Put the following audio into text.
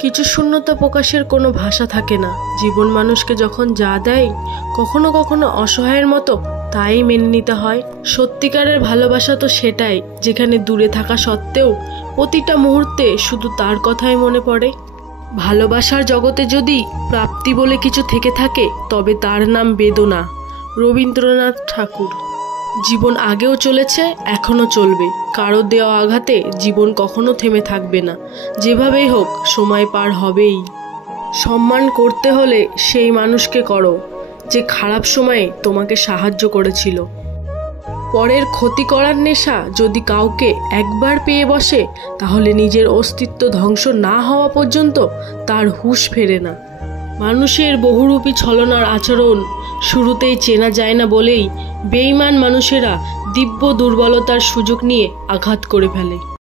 কিছু শূন্যতা প্রকাশের কোনো ভাষা থাকে না। জীবন মানুষকে যখন যা দেয়, কখনো কখনো অসহায়ের মতো তাই মেনে নিতে হয়। সত্যিকারের ভালোবাসা তো সেটাই, যেখানে দূরে থাকা সত্ত্বেও প্রতিটা মুহূর্তে শুধু তার কথাই মনে পড়ে। ভালোবাসার জগতে যদি প্রাপ্তি বলে কিছু থেকে থাকে, তবে তার নাম বেদনা। রবীন্দ্রনাথ ঠাকুর। জীবন আগেও চলেছে, এখনও চলবে। কারো দেওয়া আঘাতে জীবন কখনো থেমে থাকবে না। যেভাবেই হোক সময় পার হবেই। সম্মান করতে হলে সেই মানুষকে করো যে খারাপ সময়ে তোমাকে সাহায্য করেছিল। পরের ক্ষতি করার নেশা যদি কাউকে একবার পেয়ে বসে, তাহলে নিজের অস্তিত্ব ধ্বংস না হওয়া পর্যন্ত তার হুঁশ ফেরে না। মানুষের বহুরূপী ছলনার আচরণ শুরুতেই চেনা যায় না বলেই বেঈমান মানুষেরা দিব্য দুর্বলতার সুযোগ নিয়ে আঘাত করে ফেলে।